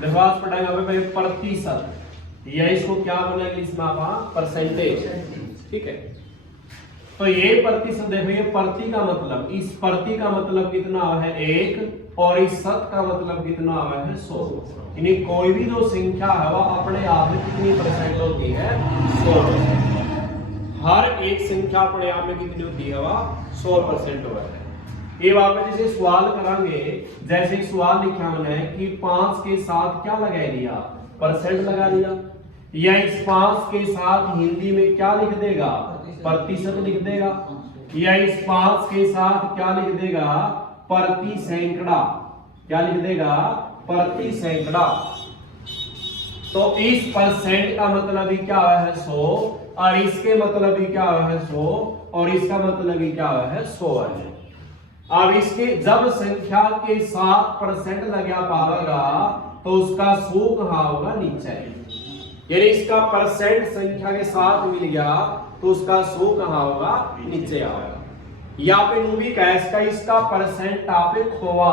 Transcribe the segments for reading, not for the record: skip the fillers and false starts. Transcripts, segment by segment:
देखो आज पढ़ाएंगे भाई प्रतिशत, या इसको क्या बोलेंगे इसमें आप परसेंटेज, ठीक है। तो ये प्रतिशत देखो, ये प्रति का मतलब, इस प्रति का मतलब कितना है 1 और इस शत का मतलब कितना है 100। यानी कोई भी जो संख्या है वह अपने आप में कितनी परसेंट होती है 100%। हर एक संख्या अपने आप में कितनी होती है वह 100% होती है। ये वापस जैसे सवाल करांगे, जैसे सवाल लिखा मैंने कि 5 के साथ क्या लगा दिया, परसेंट लगा दिया, या इस 5 के साथ हिंदी में क्या लिख देगा, प्रतिशत लिख देगा, या इस 5 के साथ क्या लिख देगा, प्रति सैकड़ा, क्या लिख देगा, प्रति सैकड़ा। तो इस परसेंट का मतलब भी क्या है 100, और इसके मतलब भी क्या है 100, और इसका मतलब भी क्या है 100 है। अब इसके जब संख्या के साथ परसेंट लगा पाएगा तो उसका 100 कहाँ होगा, नीचे। यानी इसका परसेंट संख्या के साथ मिल गया तो उसका 100 कहाँ होगा, नीचे आएगा। या पे भी कैश का इसका परसेंट आपे खोवा,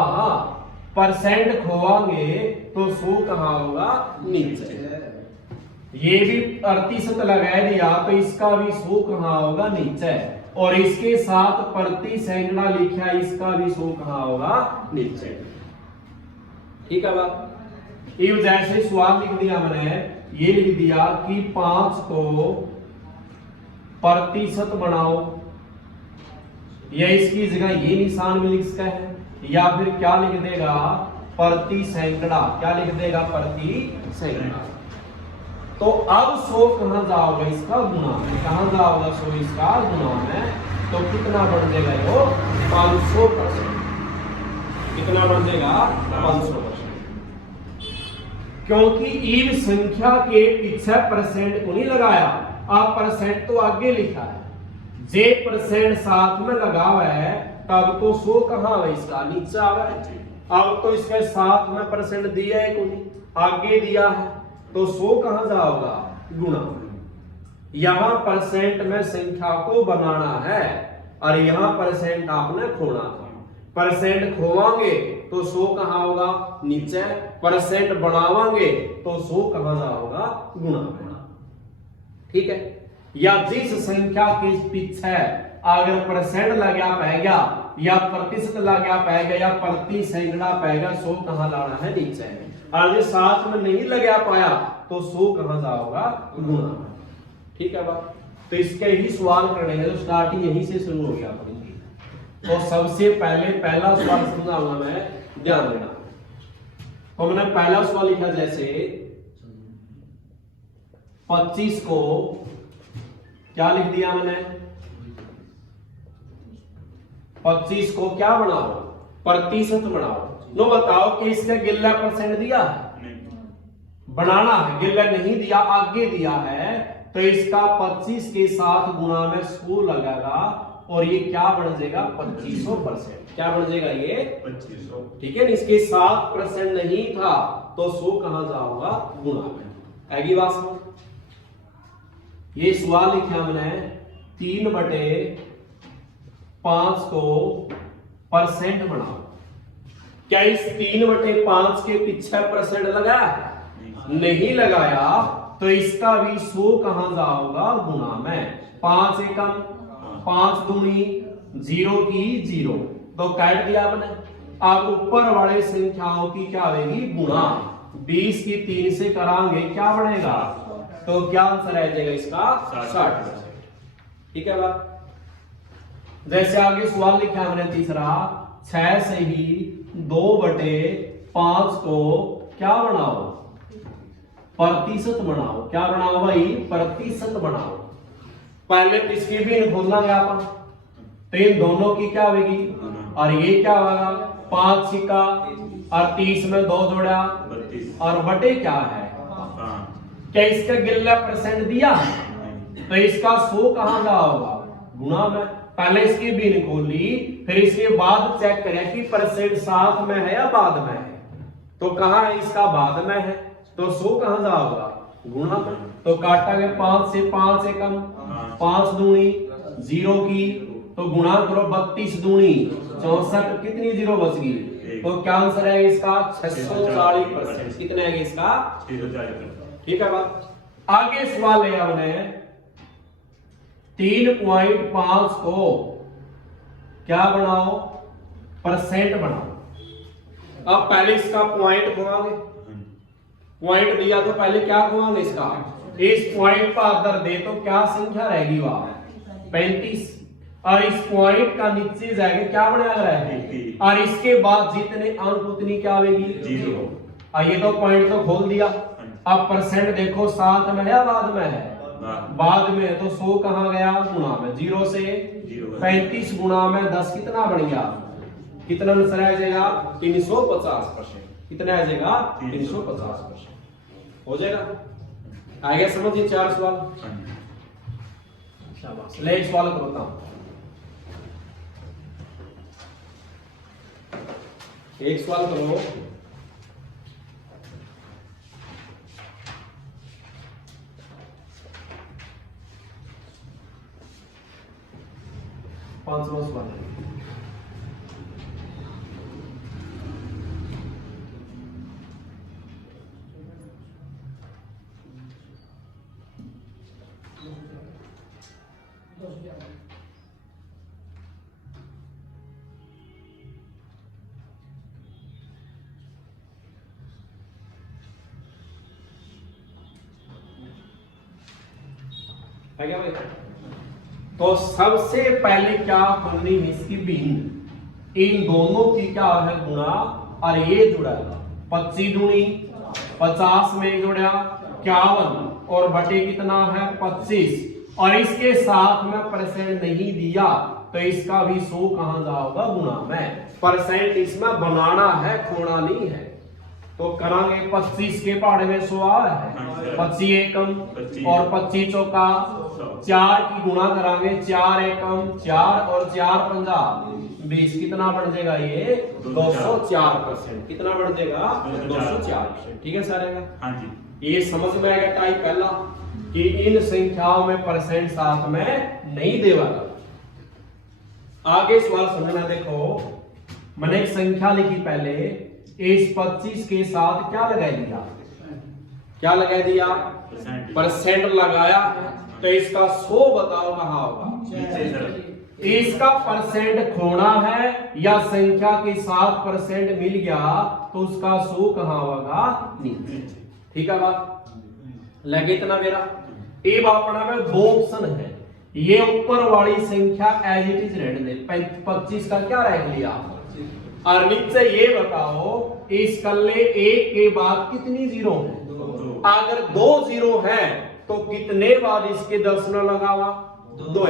परसेंट खोवांगे तो 100 कहाँ होगा, नीचे। ये भी प्रतिशत लगा दिया तो इसका भी 100 कहाँ होगा, नीचे। और इसके साथ प्रति सैकड़ा लिखा, इसका भी 100 कहाँ होगा, नीचे। ठीक है बात। ये जैसे सवाल लिख दिया मैंने, ये लिख दिया कि 5 को प्रतिशत बनाओ, या इसकी जगह ये निशान भी लिख सकता है, या फिर क्या लिख देगा, प्रति सैकड़ा, क्या लिख देगा, प्रति सैकड़ा। तो अब 100 कहां जाओगे, इसका गुना में, कहां जाओगा 100 इसका गुना में, तो कितना बढ़ जाएगा वो 500%। कितना बढ़ जाएगा 500%, क्योंकि इन संख्या के पीछे परसेंट को नहीं लगाया, आप परसेंट तो आगे लिखा है, जे परसेंट साथ में लगा हुआ है तब तो 100 कहां है, इसका नीचे आ रहा है। अब तो इसके साथ में परसेंट दिया है, कोई आगे दिया है, तो 100 कहां जाओगा, गुना। यहां परसेंट में संख्या को बनाना है और यहां परसेंट आपने खोना था। परसेंट खोवांगे तो 100 कहां होगा, नीचे। परसेंट बनावांगे तो 100 कहां जाओगा, गुना। ठीक है। या जिस संख्या के पीछे अगर परसेंट लगा पाएगा, या प्रतिशत लगा पाएगा, या प्रति सैकड़ा पाएगा, 100 कहां लाना है, नीचे। और जो साथ में नहीं लगा पाया तो 100 कहां जाओगा, गुना। ठीक है बात। तो इसके ही सवाल करने हैं, तो स्टार्टिंग यहीं से शुरू हो गया अपनी। तो सबसे पहले पहला सवाल समझाऊंगा मैं, ध्यान देना। तो मैंने पहला सवाल लिखा जैसे 25 को क्या लिख दिया मैंने, 25 को क्या बनाओ, प्रतिशत बनाओ। लो बताओ कि इसने गिल्ला परसेंट दिया है, बनाना है, गिल्ला नहीं दिया, आगे दिया है, तो इसका 25 के साथ गुना में 100 लगेगा और ये क्या बन जाएगा, 2500%। क्या बन जाएगा ये 2500। ठीक है। इसके साथ परसेंट नहीं था तो 100 कहां जाऊंगा, गुना में। आगे बात समझ। ये सवाल लिखा मैंने 3/5 को परसेंट बनाओ। क्या इस 3/5 के पीछे परसेंट लगा है, नहीं लगाया, तो इसका भी 100 कहां जाओगा, गुना में। 5 एकम 5 दूनी 0 की 0, तो काट दिया आपने। अब ऊपर वाले संख्याओं की क्या होगी, गुना। 20 की 3 से करांगे क्या बनेगा, तो क्या आंसर आ जाएगा इसका 60%। ठीक है बात। जैसे आगे सवाल लिखा हमने तीसरा, 6 से ही 2/5 को क्या बनाओ, प्रतिशत बनाओ। क्या बनाओ भाई, प्रतिशत बनाओ। पहले तो इसकी भी खोलना है आप, तो इन दोनों की क्या होगी, और ये क्या होगा, 5 सिक्का और 30 में 2 जोड़ा और बटे क्या है, क्या इसका गिल्ला परसेंट दिया है, तो इसका 100 कहां का होगा, गुना में। पहले इसकी बीन खोली, फिर इसके बाद चेक करें कि परसेंट साथ में है या बाद में है, तो कहां है, इसका बाद में है, तो 100 कहां जाओगा, गुना में। तो काटांगे 5 से 5 एकम 5 दूनी 0 की, तो गुणा करो 32 दूनी 64, कितनी 0 बच गई तो क्या आंसर है इसका 640%। कितने है इसका 640। ठीक है बात। आगे सवाल है हमने 3.5 को क्या बनाओ, परसेंट बनाओ। अब पहले इसका पॉइंट घुमाओगे, पॉइंट दिया तो पहले क्या घुमाओगे इसका, इस पॉइंट पर अगर दे तो क्या संख्या रहेगी वहां 35, और इस पॉइंट का नीचे जाएगा क्या बनेगा रहेगी, और इसके बाद जितने अंक उतनी क्या आएगी 0। और ये तो पॉइंट तो खोल दिया। अब परसेंट देखो साथ में है या बाद में है, बाद में है, तो 100 कहां गया गुणा में, 0 से 35 गुणा में 10 कितना बन गया, कितना आंसर आ जाएगा 350%। कितना आ जाएगा 350% हो जाएगा। आगे समझिए 4 सवाल। शाबाश। ले एक सवाल करता हूं, एक सवाल करो। पांचवा सवाल है। क्या भाई? तो सबसे पहले क्या करनी है इसकी भिन्न, इन दोनों की क्या है गुणा, और ये जुड़ेगा 25 दूनी 50 में जुड़ा 51 और बटे कितना है 25, और इसके साथ में परसेंट नहीं दिया तो इसका भी 100 कहां जाओगा गुणा में। परसेंट इसमें बनाना है, खोना नहीं है। तो करांगे 25 के पहाड़े में 100 है, 25 एकम और 25 चौका 4 की गुणा करांगे, 4 एकम 4 और 4 पंजा 20। कितना बन जाएगा ये 204%। कितना बन जाएगा 204%। ठीक है सारे का? हाँ जी। ये समझ में आएगा टाइप पहला कि इन संख्याओं में परसेंट साथ में नहीं देगा। आगे सवाल समझना, देखो मैंने एक संख्या लिखी पहले, इस 25 के साथ क्या लगा दिया, क्या लगा दिया परसेंट लगाया, तो इसका 100 बताओ कहां होगा। इसका परसेंट खोना है या संख्या के साथ परसेंट मिल गया तो उसका 100 कहां होगा नीचे। ठीक है बात लगे इतना मेरा। अब अपना में 2 ऑप्शन है, ये ऊपर वाली संख्या एज इट इज रहने दे, 25 का क्या रख लिया, और नीचे ये बताओ इस कल्ले 1 के बाद कितनी 0 है। अगर 2 0 है तो कितने बाद इसके 10 न लगावा 2।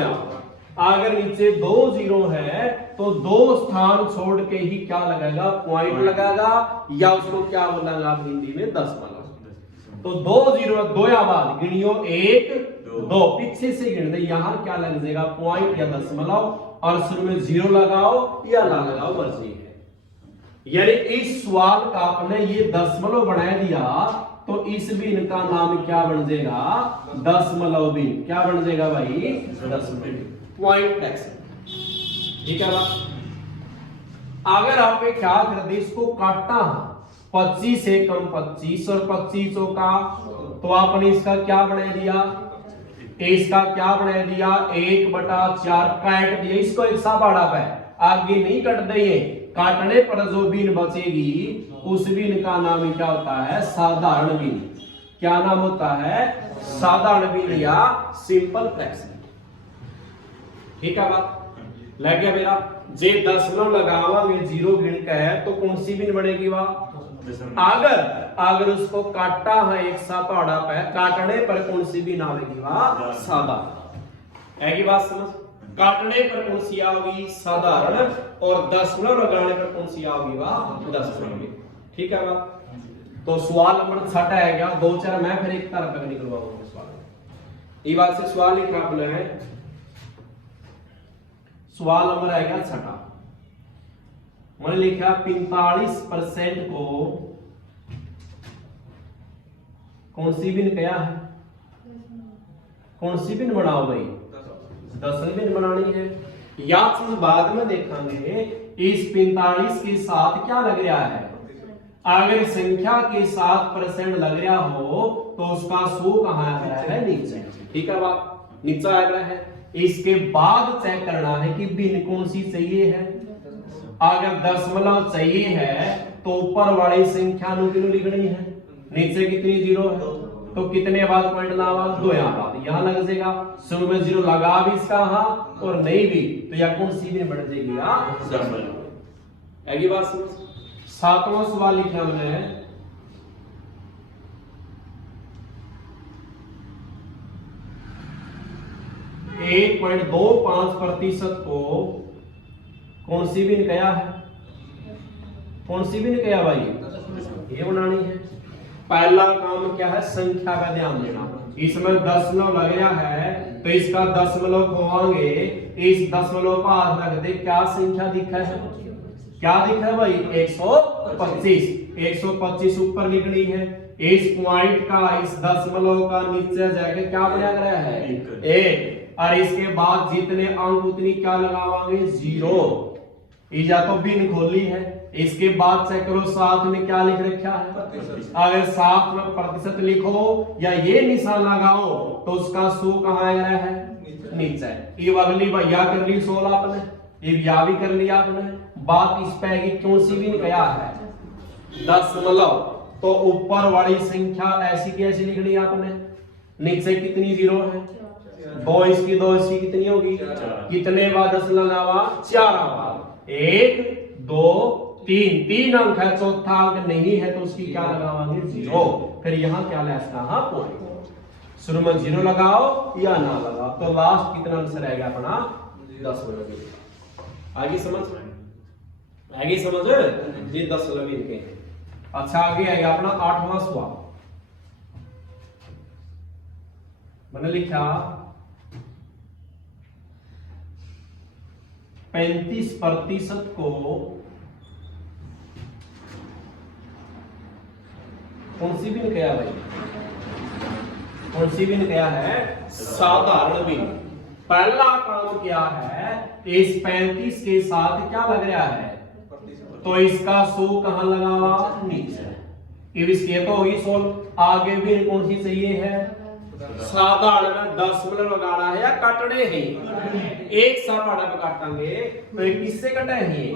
अगर नीचे 2 0 है तो 2 स्थान छोड़ के ही क्या लगाएगा पॉइंट लगाएगा, या उसको क्या बोलेगा हिंदी में 10 वाला। तो 2 0 2 बाद गिनियो 1 2, पीछे से गिन दे, यहां क्या लग जाएगा पॉइंट या दशमलव, और शुरू में 0 लगाओ या ना लगाओ मर्जी है। यानी इस सवाल का आपने ये दशमलव बना दिया तो इस बिन का नाम क्या बन जाएगा दशमलव बिन। क्या बन जाएगा भाई दशमलव पॉइंट टैक्स। ठीक है बात। अगर आप क्या कर दे इसको काटना 25 एकम 25 और 25 चौका, तो आपने इसका क्या बना दिया, इसका क्या बना दिया 1/4 काट दिया। इसको एक साबाड़ा पे आगे नहीं कट दिए, काटने पर जो बिन बचेगी उस बिन का नाम क्या होता है साधारण बिन। क्या नाम होता है साधारण बिन या सिंपल फ्रैक्शन। ठीक है बात लग गया मेरा। जे दशमलव लगावांगे 0 गिन के है तो कौन सी बिन बनेगी वहां, अगर उसको काटा है एक सा पहाड़ा पे, काटने पर कौन सी बिन आवेगी वहां साधारण। है बात समझ। काटने पर कौन सी आओगी साधारण, और दशमलव लगाने पर कौन सी आओगी वह दशमलव। ठीक है बात। तो सवाल नंबर 6 है गया 2-4 मैं फिर एक तरफ निकलवाऊंगा सवाल। ये बात से सवाल लिखा आपने है, सवाल नंबर आएगा 6। मैंने लिखा 45% को कौन सी बिन क्या है, कौन सी बिन बनाओ भाई 10 बिन बनानी है। या चीज बाद में देखेंगे इस 45 के साथ क्या लग रहा है? अगर संख्या के साथ परसेंट लग रहा हो तो उसका 100 कहां आ रहा है? नीचे। ठीक है बात, नीचे आ रहा है। इसके बाद चेक करना है कि भिन्न कौन सी चाहिए है। अगर दशमलव चाहिए है तो ऊपर वाली संख्या कितनी लिखनी है, नीचे कितनी जीरो है, तो कितने बाद पॉइंट लावा? 2 यहां बाद यहां लग जाएगा। शुरू में जीरो लगा भी इसका और नहीं भी तो यह कौन सी भी बढ़ जाएगी दशमलव। आगे बात समझ। 7वां सवाल लिखा हमने, एक 1.25% को कौन सी भी निकया है? कौन सी भी निकया भाई? ये बनानी है। पहला काम क्या है? संख्या का ध्यान देना। इसमें दशमलव लग रहा है तो इसका दशमलव खोवाएंगे, इस दशमलव का हाथ रख दे, क्या संख्या दिखा है? क्या दिखा है भाई? 125। 125 ऊपर लिखनी है। इस पॉइंट का, इस दशमलव का नीचे जाके क्या बना रहा है? 1। और इसके बाद जितने अंक उतनी क्या लगावांगे? 0। या तो बिन खोली है। इसके बाद चेक करो साथ में क्या लिख रखा है। अगर साथ में प्रतिशत लिखो या ये निशान लगाओ तो उसका 100 कहां आ रहा है? नीचे। ये अगली भैया कर ली 16 आपने, ये या भी कर लिया आपने। बात इस पे है कि कौन सी भी क्या है? दशमलव। तो ऊपर वाली संख्या ऐसी की ऐसी लिखनी है आपने, नीचे कितनी जीरो है? 2 इसकी 2 इसकी कितनी होगी? कितने बाद दशमलव लगावा? 4 बाद। 1 2 3 3 अंक है, चौथा अंक नहीं है तो उसकी क्या लगावांगे? 0। फिर यहां क्या लेना? पॉइंट। शुरू में 0 लगाओ या ना लगाओ तो लास्ट कितना आंसर आएगा अपना? 10। आगे समझ? आगे समझ जी? 10 के। अच्छा आगे आएगा अपना 8वां सवाल। मैंने लिखा 35% को कौन सी भी क्या भाई? कौन सी भी क्या है? साधारण भी। पहला काम क्या है? इस 35 के साथ क्या लग रहा है? तो इसका 100 कहां लगावा? नीचे। इसके तो होगी 100। आगे भी कौन सी चाहिए है? साधारण में दशमलव लगाना है या काटने हैं? एक सा पाड़ा पे काटेंगे तो एक किससे कटे हैं?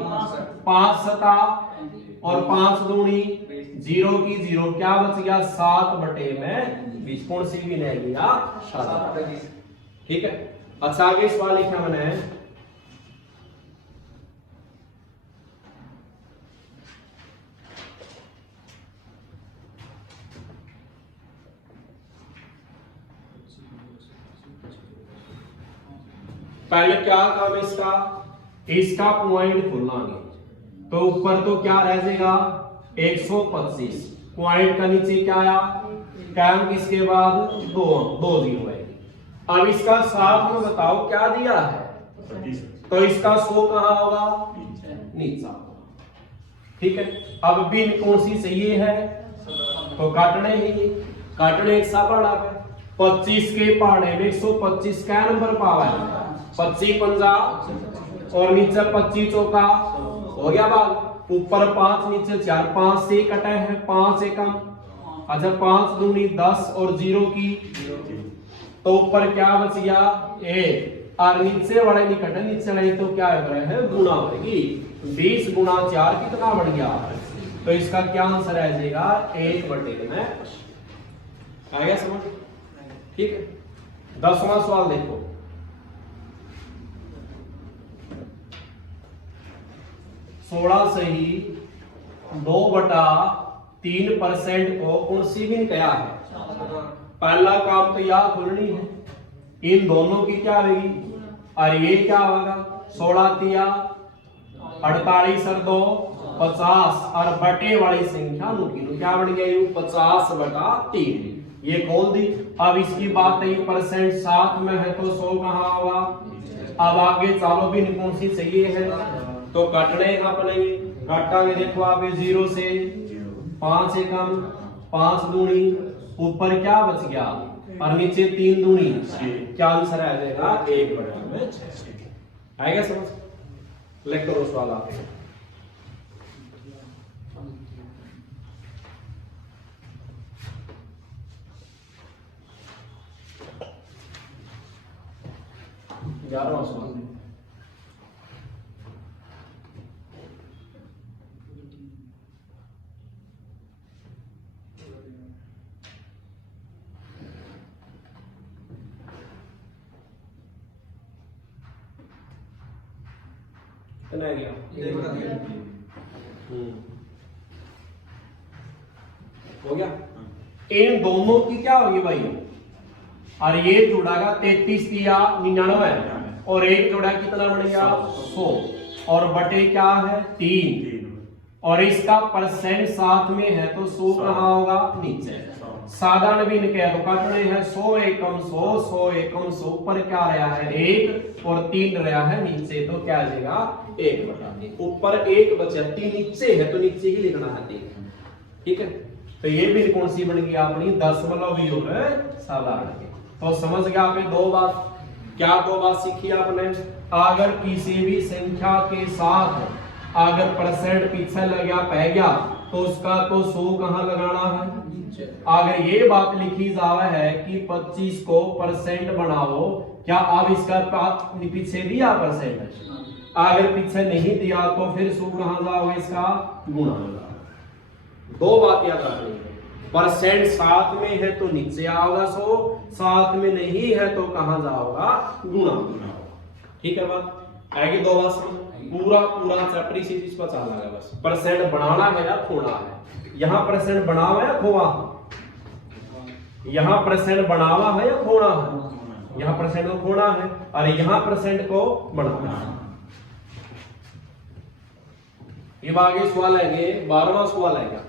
5 सता और 5 दूनी 0 की 0, क्या बच गया? 7/20। कौन सी भी नहीं लिया? ठीक है। अच्छा आगे सवाल लिखा मैंने, पहले क्या काम है इसका? इसका पॉइंट खोलांगे तो ऊपर तो क्या रह जाएगा? 125। पॉइंट का नीचे क्या आया? कैम किसके बाद? 2 जीरो है। अब इसका साथ में बताओ क्या दिया है? तो इसका 100 कहां होगा? नीचा। ठीक है। अब बिन कौन सी चाहिए है? तो काटने ही, काटने एक सा पड़ा है। 25 के पहाड़े में 125 क्या नंबर पावा है? 25 50 और नीचे 25 चौका हो गया बात। ऊपर 5 नीचे 4, 5 से कटे हैं, 5 एकम। अच्छा 5 दूनी 10 और 0 की तो ऊपर क्या बच गया? 1। और नीचे वाले नहीं कटे, नीचे वाले तो क्या हो रहा है? गुणा होगी। 20 गुणा 4 कितना बढ़ गया? तो इसका क्या आंसर आ जाएगा? 1/में। आ गया समझ? ठीक है। 10वां सवाल देखो, 16 से ही 2/3% को कौन सी भी क्या है? पहला काम तो यह खुलनी है, इन दोनों की क्या होगी? और ये क्या होगा? 16 तिया 48 और 2 50 और बटे वाली संख्या तो क्या बढ़ गया? 50/3। ये खोल दी। अब इसकी बात है परसेंट साथ में है तो 100 कहां होगा? अब आगे चालो भी कौन सी चाहिए है? तो काटने यहाँ पर नहीं काटांगे। देखो आप 0 से 5 से कम, 5 दूनी, ऊपर क्या बच गया? और नीचे 3 दूनी, क्या आंसर आ जाएगा? 1/6। आएगा समझ? लिख करो सवाल आप। ग्यारहवां सवाल कितना है गया? हो गया। इन दोनों की क्या होगी भाई? और ये जुड़ागा 33 दिया 99 और एक जोड़ा कितना बनेगा 100 और बटे क्या है 3 और इसका परसेंट साथ में है तो 100 कहाँ होगा नीचे। सादा नवीन कह तो काटने हैं 100 एकम 100 100 एकम 100 ऊपर क्या रहा है 1 और 3 रहा है नीचे तो क्या आ जाएगा 1 बटा 3। ऊपर 1 बचा 3 नीचे है तो नीचे ही लिखना है 3। ठीक है तो ये भी कौन सी बन गई अपनी दशमलव योग साधारण। तो समझ गया आपने दो बात। क्या दो बात सीखी आपने? अगर किसी भी संख्या के साथ अगर परसेंट पीछे लग गया पै गया तो उसका तो 100 कहां लगाना है। अगर ये बात लिखी जावे है कि 25 को परसेंट बनाओ, क्या अब इसका पीछे दिया परसेंट? अगर पीछे नहीं दिया तो फिर 100 कहां जाओगे इसका गुणा होगा। दो बात याद रखनी है। परसेंट साथ में है तो नीचे आओगा 100, साथ में नहीं है तो कहां जाओगा गुणा। ठीक है बात आएगी दो बात समझ। पूरा चैप्टर इसी चीज पर चल रहा है बस। परसेंट बनाना है या खोना है। यहां परसेंट बनावा है खोवा, यहां परसेंट बनावा है या खोना है। यहां परसेंट को खोना है और यहां परसेंट को बढ़ाना है। ये आगे सवाल आएंगे 12वां सवाल आएगा।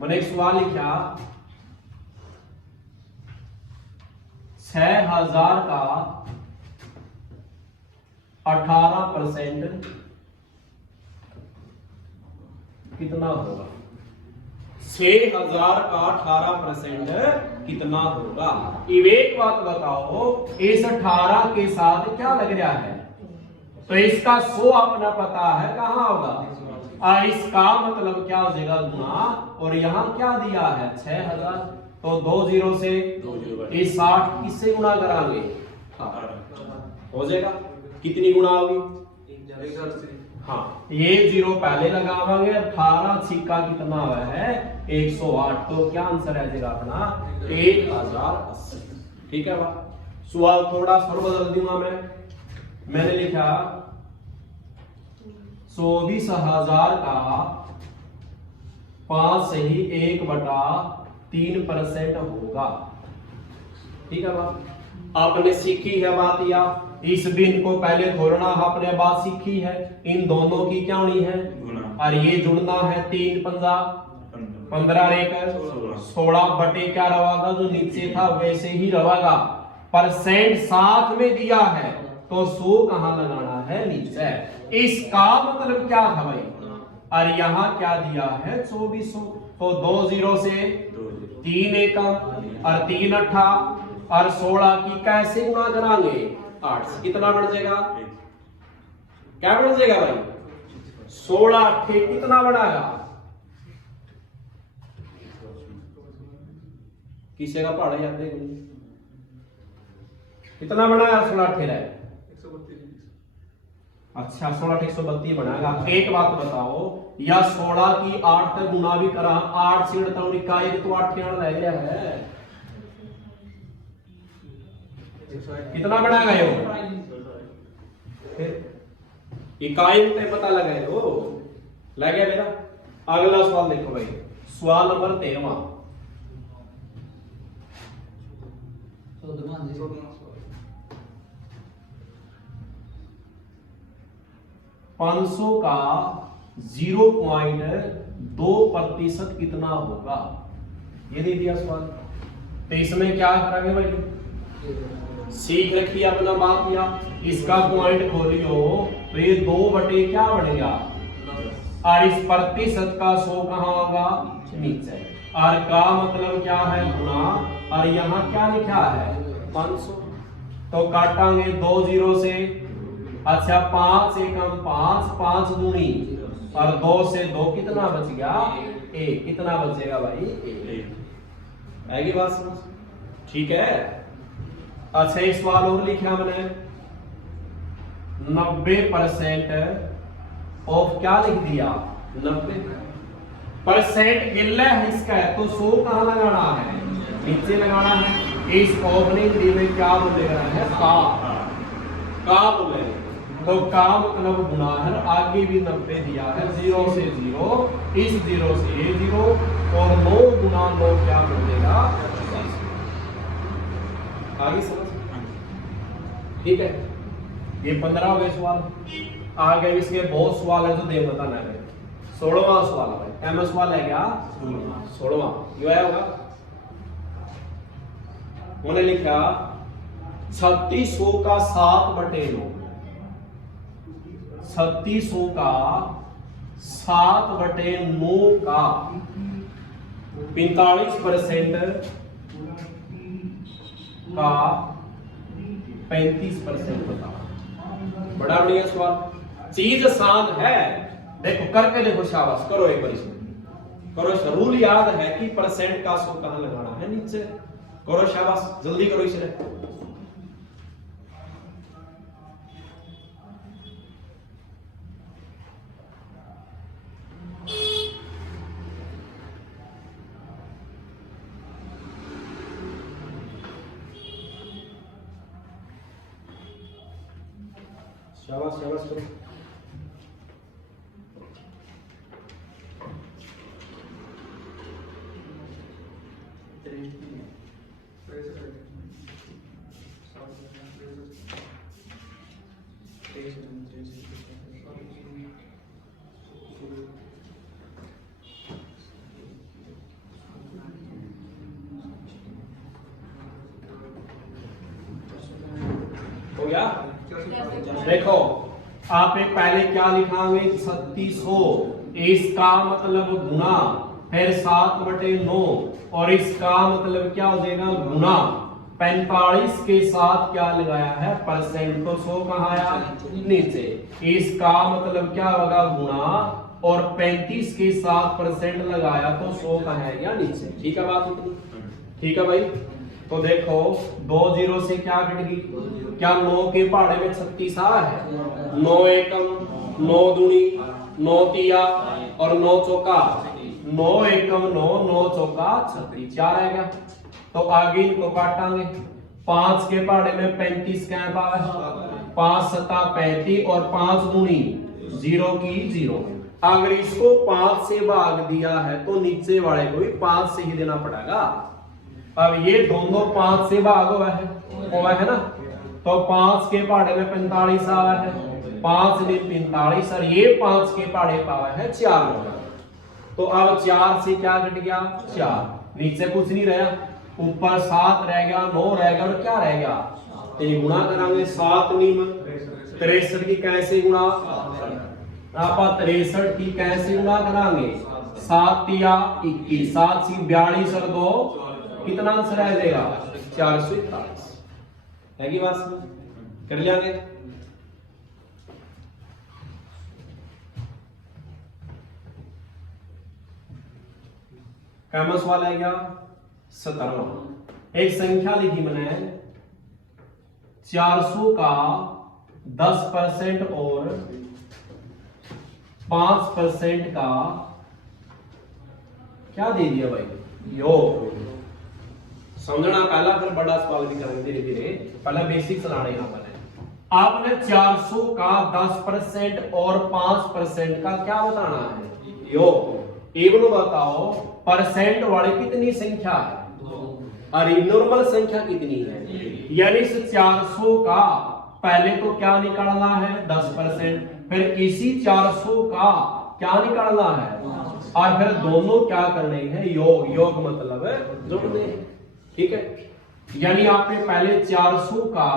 मैंने एक सवाल लिखा 6000 का 18% कितना होगा। 6000 का 18% कितना होगा। अब एक बात बताओ इस 18 के साथ क्या लग रहा है तो इसका 100 अपना पता है कहां होगा और इसका मतलब क्या हो जाएगा गुना और यहां क्या दिया है 6000 तो 2 0 से इस 60 किससे गुना करांगे हो जाएगा। कितनी गुना होगी? हाँ ये 0 पहले लगावांगे 18 छिक्का कितना हुआ है 108 तो क्या आंसर आ जाएगा अपना 1080। ठीक है बात। सवाल थोड़ा सा बदल दूंगा मैंने लिखा 24,000 का 5 से ही 1/3% होगा। ठीक है बात। आपने सीखी है बात या इस बिन को पहले खोलना आपने बात सीखी है। इन दोनों की क्या होनी है और ये जुड़ना है 3 पंजा 15 लेकर 16 बटे क्या रहेगा जो नीचे था वैसे ही रहेगा। परसेंट साथ में दिया है तो 100 कहां लगाना है नीचे। इसका मतलब क्या था भाई और यहां क्या दिया है 2400 तो 2 0 से 3 एकम और 3 अट्ठा और 16 की कैसे गुणा करांगे 8 से कितना बढ़ जाएगा क्या बढ़ जाएगा भाई 16 अट्ठे कितना बढ़ाएगा किसी का पढ़ा जाते कितना बढ़ाया 16 अट्ठे रहे अच्छा 16 132 बनाएगा। एक बात बताओ या 16 की 8 तक गुना भी करा 8 से 48 इकाई तो 8 रह गया है कितना बनाएगा ये फिर इकाई में पता लगाए हो लग गया मेरा। अगला सवाल देखो भाई सवाल नंबर 13वां 500 का 0.2% कितना होगा ये दे दिया सवाल। तो इसमें क्या करेंगे भाई सीख रखिए अपना बात या इसका पॉइंट खोलियो तो ये 2 बटे क्या बनेगा और इस प्रतिशत का 100 कहां होगा नीचे और का मतलब क्या है गुना और यहां क्या लिखा है 500 तो काटांगे 2 0 से अच्छा 5 एकम 5, 5 दूनी और 2 से 2 कितना बच गया 1, कितना बचेगा भाई 1। आएगी बात समझ? ठीक है। अच्छा एक सवाल और लिखा मैंने 90% ऑफ क्या लिख दिया 90% गिल्ला हिस्सा है तो 100 कहां लगाना है नीचे लगाना है। इस ओपनिंग डी में क्या बोलेगा है का बोलेगा तो का मतलब गुना है आगे भी 90 दिया है 0 से 0 इस 0 से ये 0 और 9 गुना 9 क्या बोलेगा आगे समझ? ठीक है ये 15 हो गए सवाल। आगे इसके बहुत सवाल है जो देव बताना है। 16वां सवाल है भाई सवाल है क्या 16वां ये आया होगा। उन्होंने लिखा 3600 का 7/9 3600 का 7/9 का 45% का 35% बताओ। बड़ा बढ़िया सवाल चीज आसान है देखो करके देखो शाबाश करो एक बार इसमें करो। रूल याद है कि परसेंट का 100 कहां लगाना है नीचे करो शाबाश जल्दी करो इसे। शाबाश शाबाश करो। हो गया देखो आप एक पहले क्या लिखाएंगे 3600 इसका मतलब गुना फिर 7/9 और इसका मतलब क्या हो जाएगा गुना 45 के साथ क्या लगाया है परसेंट तो 100 कहां आया नीचे। इसका मतलब क्या होगा गुना और 35 के साथ परसेंट लगाया तो 100 कहां है या नीचे। ठीक है बात इतनी ठीक है भाई। तो देखो 2 0 से क्या कट गई क्या 9 के पहाड़े में 36 आ है 9 एकम 9 दूनी 9 तिया और 9 चौका 9 एकम 9 9 चौका 36 4 आएगा। तो आगे इनको काटांगे 5 के पहाड़े में 35 क्या पावे 5 7 35 और 5 दूनी 0 की 0। अगर इसको 5 से भाग दिया है तो नीचे वाले को भी 5 से ही देना पड़ेगा। अब ये दोनों 5 से भाग हुआ है ना तो 5 के पहाड़े में 45 आवा है 5 ने 45 और ये 5 के पहाड़े पावा है 4 होगा। तो अब 4 से क्या घट गया 4 नीचे कुछ नहीं रहा ऊपर 7 रह गया 9 रह गया और क्या रह गया तो गुणा करांगे 7 नीम 63 की कैसे गुणा आप 63 की कैसे गुणा करांगे 7 या 21 7 सी 42 और 2 कितना आंसर आ जाएगा 441 है की बात समझ कर लेंगे। कैमा सवाल आएगा 17वां। एक संख्या लिखी मैंने 400 का 10% और 5% का क्या दे दिया भाई योग। समझना पहला फिर बड़ा सवाल भी करेंगे धीरे धीरे पहला बेसिक चलाना यहाँ पर है। आपने 400 का 10% और 5% का क्या बताना है योग। एवं बताओ परसेंट वाली कितनी संख्या है और नॉर्मल संख्या कितनी है। यानी इस 400 का पहले तो क्या निकालना है 10% फिर इसी 400 का क्या निकालना है और फिर दोनों क्या करने हैं योग। योग मतलब जोड़ने हैं ठीक है। यानी आपने पहले 400 का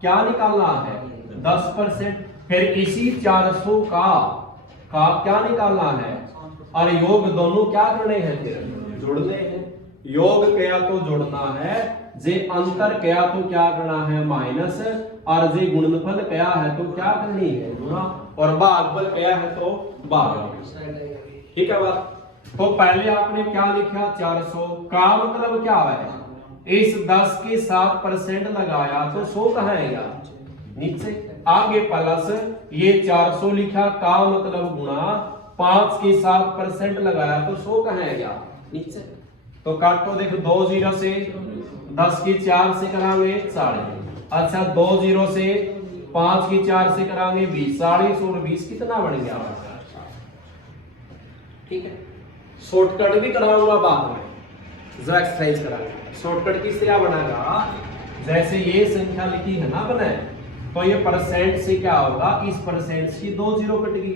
क्या निकालना है 10% फिर इसी 400 का क्या निकालना है और योग दोनों क्या करने हैं फिर जोड़ने हैं। योग क्या तो जोड़ना है जे अंतर क्या तो क्या करना है माइनस और जे गुणनफल क्या है तो क्या करनी है गुणा, और भागफल क्या है तो भाग। ठीक है बात। तो पहले आपने क्या लिखा 400 का मतलब क्या है, इस 10 के साथ परसेंट लगाया तो 100 कहाँ आएगा नीचे, आगे प्लस ये 400 लिखा का मतलब गुणा 5 के साथ परसेंट लगाया तो 100 कहाँ आएगा नीचे। तो काटो देखो 2 0 से 10 की 4 से करांगे 40, अच्छा 2 0 से 5 की 4 से करांगे 20, 40 और 20 कितना बन गया। ठीक है, शॉर्टकट भी कराऊंगा बाद में, जो एक्सरसाइज कराऊंगा। शॉर्टकट किस तरह बनेगा, जैसे ये संख्या लिखी है ना बने, तो ये परसेंट से क्या होगा, इस परसेंट से 2 0 कट गई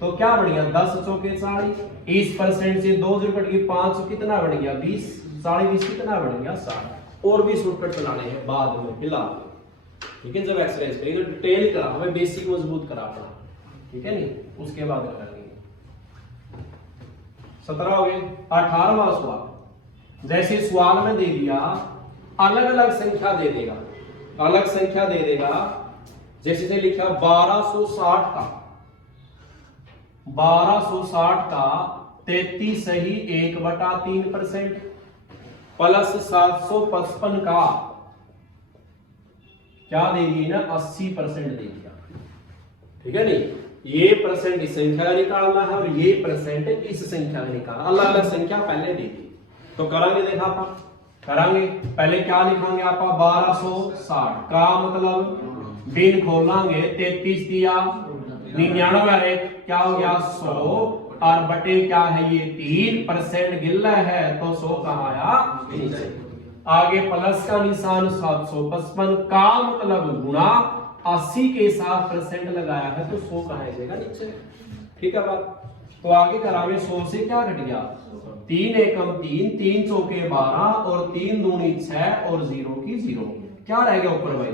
तो क्या बन गया 10 चौके 40, इस परसेंट से 2 0 कट गई 5 कितना बन गया 20, 40 कितना बन गया 60। और भी शॉर्टकट चलाने हैं बाद में फिलहाल, ठीक है। जब एक्सरसाइज करेंगे तो डिटेल करा, हमें बेसिक मजबूत करा अपना, ठीक है नहीं, उसके बाद करेंगे। 17 हो गए। 18वां सवाल, जैसे सवाल में दे दिया अलग अलग संख्या दे देगा, अलग संख्या दे देगा, जैसे से लिखा 1260 का 33 सही 1/3% प्लस 755 का क्या दे दी ना 80% दे दिया, ठीक है नहीं। ये परसेंट इस संख्या का निकालना है और ये परसेंट इस संख्या का निकालना, अलग अलग संख्या पहले दी थी। तो करांगे, देखा आप करांगे, पहले क्या लिखांगे आप 1260 का मतलब बिन खोलांगे 33 दिया 99 क्या हो गया 100 और बटे क्या है ये 3% गिल्ला है तो 100 कहाँ आया नीचे। आगे प्लस का निशान 755 का मतलब गुणा 80 के साथ परसेंट लगाया है तो 100 कहाँ आएगा नीचे। ठीक है बात। तो आगे करावे 100 से क्या घट गया 3 एकम 3 3 चौके 12 और 3 दूनी 6 और 0 की 0 क्या रह गया ऊपर भाई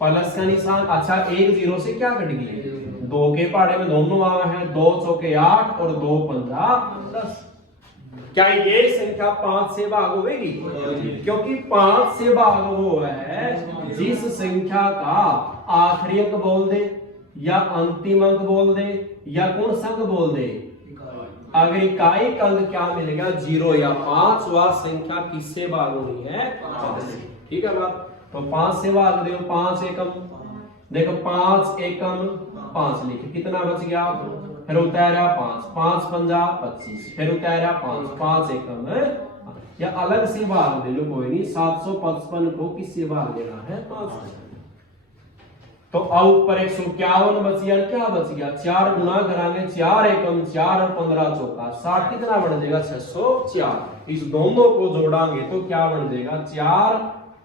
प्लस का निशान। अच्छा 1 0 से क्या घट गई 2 के पहाड़े में दोनों आए हैं 2 चौके 8 और 2 पंजा 10। क्या ये संख्या 5 से भाग होगी क्योंकि 5 से भाग वो है जिस संख्या का आखिरी अंक बोल दे या अंतिम अंक बोल दे या कौन सा अंक बोल दे। अगर इकाई अंक क्या मिलेगा 0 या 5 वह संख्या किससे भाग होनी है 5 से। ठीक है बात। तो 5 से भाग दो 5 एकम देखो 5 एकम 5 लिखे कितना बच गया फिर उतारा 5 5 पंजा 25 फिर उतारा 5 5 एकम है या अलग से भाग दे लो कोई नहीं 755 को किससे भाग देना है 5 से। तो अब ऊपर 151 बच गया क्या बच गया 4 गुना करांगे 4 एकम 4 और 15 चौका 60 कितना बन जाएगा 604। इस दोनों को जोड़ांगे तो क्या बन जाएगा 4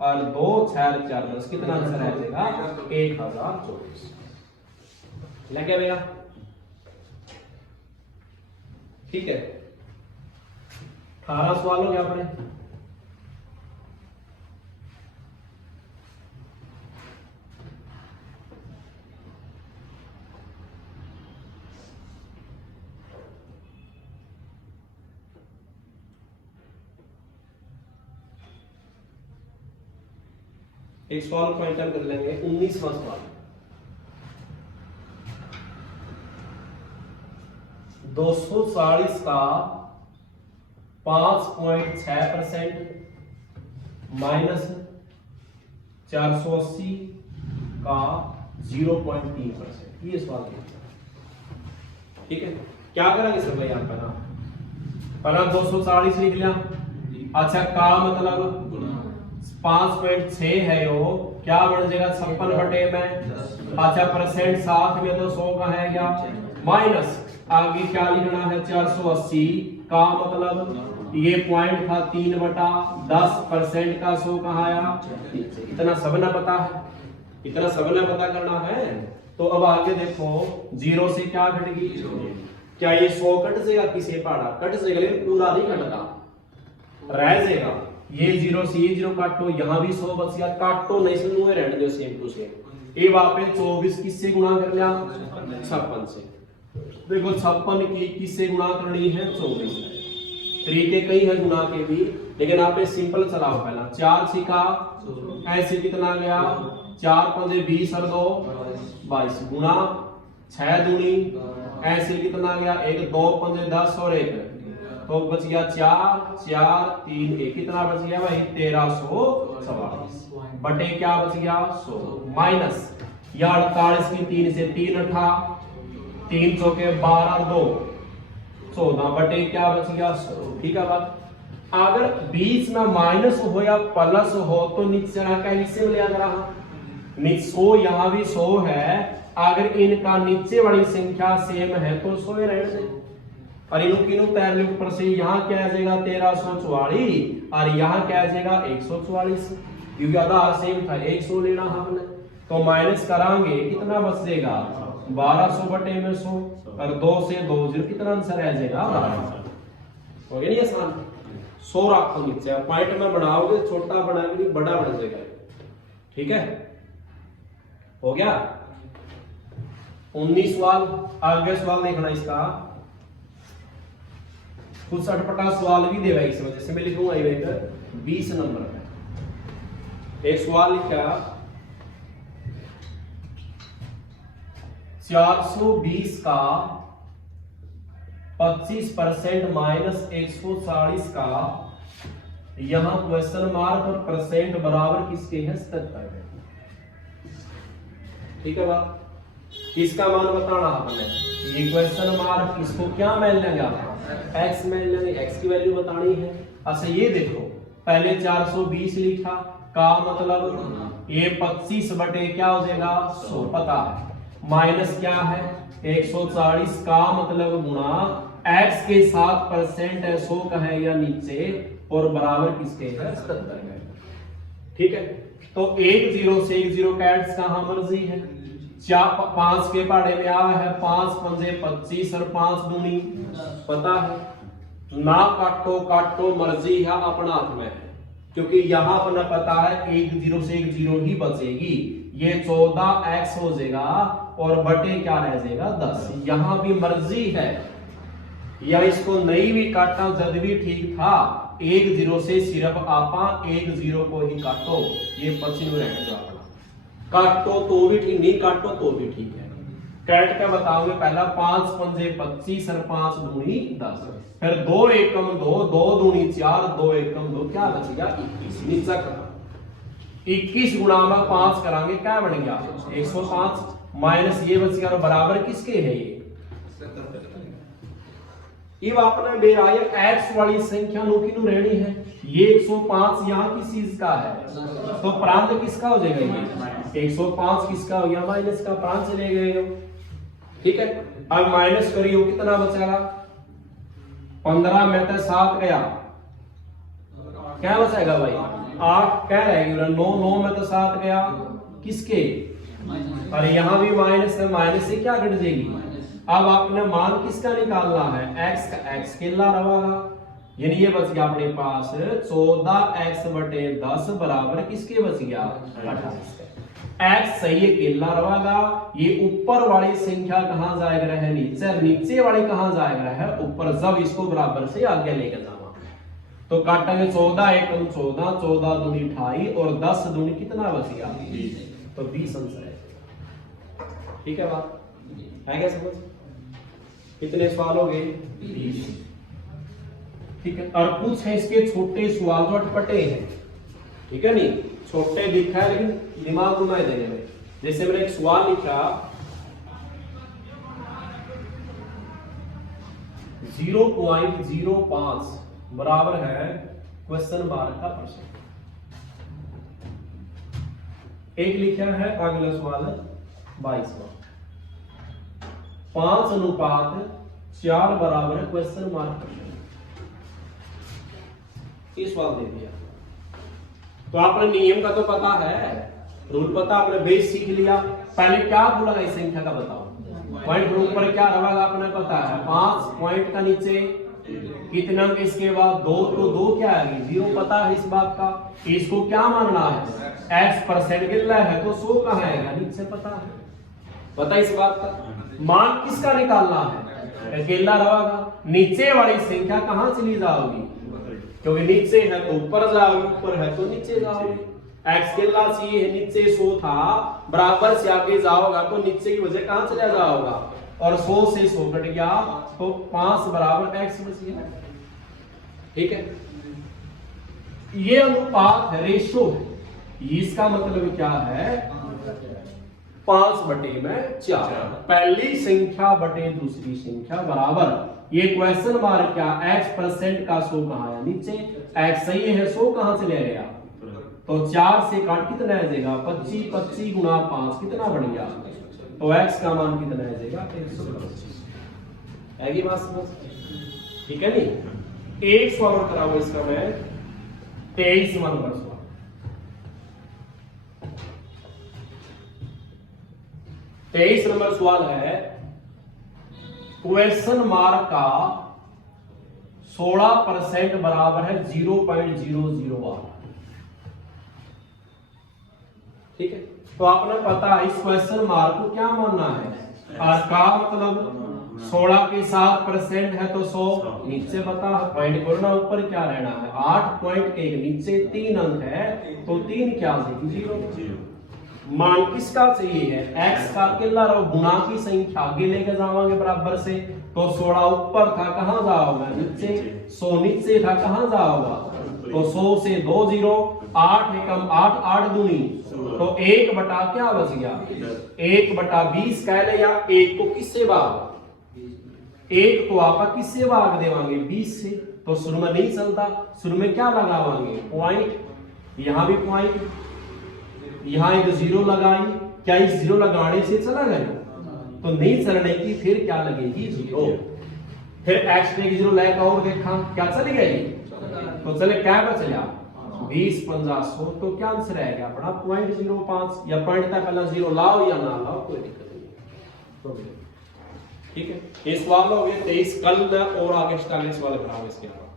और 2 6 4 10 कितना आंसर आ जाएगा 1024। लगे भैया ठीक है। 18 सवाल हो गया अपने। एक सवाल पॉइंट कर लेंगे 19वां सवाल 240 का 5.6% माइनस 480 का 0.3%। ये सवाल ठीक है। क्या करेंगे सर भाई आप पहला 240 लिख लिया। अच्छा का मतलब 5.6 है वो क्या बन जाएगा 56 बटे में। अच्छा परसेंट साथ में तो 100 का है क्या माइनस आगे क्या लिखना है 480 का मतलब ये पॉइंट था 3/10% का 100 कहाँ आया। इतना सब ना पता है इतना सब ना पता करना है। तो अब आगे देखो 0 से क्या घट गई क्या ये 100 कट जाएगा किसे पहाड़ा कट जाएगा लेकिन पूरा नहीं कटता रह जाएगा। ये 0 से ये 0 काटो यहाँ भी 100 बच गया काटो नहीं से मुंह रहने दो सेम टू सेम। ये वहां पे 24 किससे गुणा कर लिया 56 से। देखो 56 की किससे गुणा करनी है 24 से। तरीके कई है गुणा के भी लेकिन आप सिंपल चलाओ पहला 4 सिक्का ऐसे कितना गया 4 पंजे 20 और 2 22 गुणा 6 दूनी ऐसे कितना आ गया 1 2 पंजे 10 और 1 तो बच गया 4 4 3 1 कितना बच गया भाई 1344 बटे क्या बच गया 100 माइनस या 48 की 3 से 3 अठा 3 चौके 12 और 2 14 बटे क्या बच गया 100। ठीक है बात। अगर बीच में माइनस हो या प्लस हो तो नीचे का नीचे लिया जा रहा 100 यहाँ भी 100 है। अगर इनका नीचे वाली संख्या सेम है तो 100 ही रहने दे और इनको तैर ऊपर से यहाँ क्या आ जाएगा 1344 और यहाँ क्या आ जाएगा 144 क्योंकि आधार सेम था 100 लेना हमने तो माइनस करांगे कितना बच जाएगा 1200 बटे में 100 और 2 से 2 0 कितना आंसर आ जाएगा 1200 हो गया नहीं आसान 100 रखो नीचे पॉइंट में बनाओगे छोटा बनाओगे नहीं बड़ा बन जाएगा। ठीक है हो गया 19 सवाल। आगे सवाल देखना इसका कुछ अटपटा सवाल भी देगा इस वजह से मैं लिखूंगा 20 नंबर पे एक सवाल लिखा 420 का 25% माइनस 140 का यहां क्वेश्चन मार्क और परसेंट बराबर किसके हैं 77 है। ठीक है बात। इसका मान बताना आपने ये क्वेश्चन मार्क इसको क्या मान लेंगे आप x मान लेंगे x की वैल्यू बतानी है। अच्छा ये देखो पहले 420 लिखा का मतलब ये 25 बटे क्या हो जाएगा 100 पता है माइनस क्या है 140 का मतलब गुणा x के साथ परसेंट है 100 का है या नीचे और बराबर किसके है 77 है। ठीक है तो 1 0 से 1 0 कैट्स कहां मर्जी है 5 के पहाड़े में आया है 5 पंजे 25 और 5 दूनी पता है ना काटो काटो मर्जी है अपना हाथ में है क्योंकि यहां अपना पता है 1 0 से 1 0 ही बचेगी ये 14x हो जाएगा और बटे क्या रह जाएगा 10। यहां भी मर्जी है या इसको नहीं भी काटना जब भी ठीक था 1 0 से सिर्फ आपा 1 0 को ही काटो ये पश्चिम रहने दो अपना काटो तो भी ठीक नहीं काटो तो भी ठीक है। कैट का बताओगे पहला 5 पंजे 25 और 5 दूनी 10 फिर 2 एकम 2 2 दूनी 4 2 एकम 2 क्या बचेगा 21 नीचा करो 21 गुणा में 5 करांगे क्या बन गया 105 माइनस ये बच गया बराबर किसके है ये आपने बेराय x वाली संख्या नो की नो रहनी है ये 105 यहाँ किस चीज का है तो प्रांत किसका हो जाएगा ये 105 किसका हो गया माइनस का प्रांत चले गए हो। ठीक है अब माइनस करिए कितना बचेगा 15 में तो 7 गया क्या बचेगा भाई 8 क्या रहेगा 9 9 में तो 7 गया किसके और यहाँ भी माइनस है माइनस से क्या घट जाएगी। अब आपने मान किसका निकालना है x का x केला रहेगा यानी ये बच गया अपने पास 14x बटे 10 बराबर किसके बच गया 28 x सही है केला रहेगा ये ऊपर वाली संख्या कहां जाएगा रहे नीचे नीचे वाली कहां जाएगा है ऊपर जब इसको बराबर से आगे लेकर जाना तो काटेंगे 14 एकम 14 14 दूनी 28 और 10 दूनी कितना बच गया 20 तो 20 आंसर है। ठीक है बात है क्या समझ कितने सवाल हो गए 20। ठीक है और कुछ है इसके छोटे सवाल जो अटपटे हैं ठीक है नहीं छोटे लिखा है लेकिन दिमाग घुमाए देने में जैसे मैंने एक सवाल लिखा 0.05 बराबर है क्वेश्चन मार्क का प्रश्न एक लिखा है अगला सवाल 22वां 5:4 बराबर है क्वेश्चन मार्क प्रश्न इस सवाल दे दिया तो आपने नियम का तो पता है रूल पता आपने बेस सीख लिया पहले क्या बोला इस संख्या का बताओ पॉइंट रूल पर क्या रहेगा आपने पता है 5 पॉइंट का नीचे कितना इसके बाद 2 तो 2 क्या आएगी 0 पता है इस बात का इसको क्या मानना है x परसेंट गिरला है तो 100 कहां आएगा नीचे पता इस बात का मान किसका निकालना है अकेला रहेगा नीचे वाली संख्या कहां चली जाओगी क्योंकि नीचे है तो ऊपर जाओगे ऊपर है तो नीचे जाओगे एक्स के ला सी है नीचे 100 था, बराबर से आगे जाओगा तो नीचे की वजह कहां चला जाओगा, और 100 से 100 कट गया तो 5 बराबर एक्स बच गया। ठीक है, ये अनुपात है, रेशो है। इसका मतलब क्या है, 5/4, पहली संख्या बटे दूसरी संख्या बराबर, ये क्वेश्चन मार्क क्या, x% का 100 कहां है, नीचे, x सही है 100 कहां से ले गया, तो 4 से काट कितना आ जाएगा 25, 25 गुना 5 कितना बन गया, तो x का मान कितना आ जाएगा 125। आएगी बात समझ, ठीक है नहीं। एक सवाल और कराओ इसका मैं 23 नंबर सवाल। 23 नंबर सवाल है, क्वेश्चन मार्क का 16% बराबर है 0.008। ठीक है, तो आपने पता है इस क्वेश्चन मार्क को क्या मानना है, का मतलब 16 के साथ परसेंट है तो 100, नीचे बता पॉइंट बोलना, ऊपर क्या रहना है 8.1, नीचे 3 अंक है तो 3 क्या देगी 0। मान किसका चाहिए है, x का किला रो गुणा की संख्या आगे लेके जावांगे बराबर से, तो 16 ऊपर था कहां जाओगा नीचे, 100 नीचे था कहां जाओगा, तो 100 से 2 0, 8 एकम 8, 8 दूनी, तो 1 बटा क्या बच गया 1/20 कह ले, या 1 को किससे भाग, 1 को आपा किससे भाग देवांगे 20 से, तो शुरू में नहीं चलता, शुरू में क्या लगावांगे पॉइंट, यहां भी पॉइंट, यहां एक 0 लगाई, क्या इस 0 लगाने से चला गया, तो नहीं चलने की फिर क्या लगेगी 0, फिर x ने 0 लेकर और देखा क्या चल गई, तो चले क्या बचा 20 50 100, तो क्या आंसर आएगा अपना 0.05, या पॉइंट तक पहला 0 लाओ या ना लाओ कोई दिक्कत नहीं। ठीक है, ये सवाल हो गए 23, कल और आगे स्टाइलिश वाले बनाओ इसके अलावा।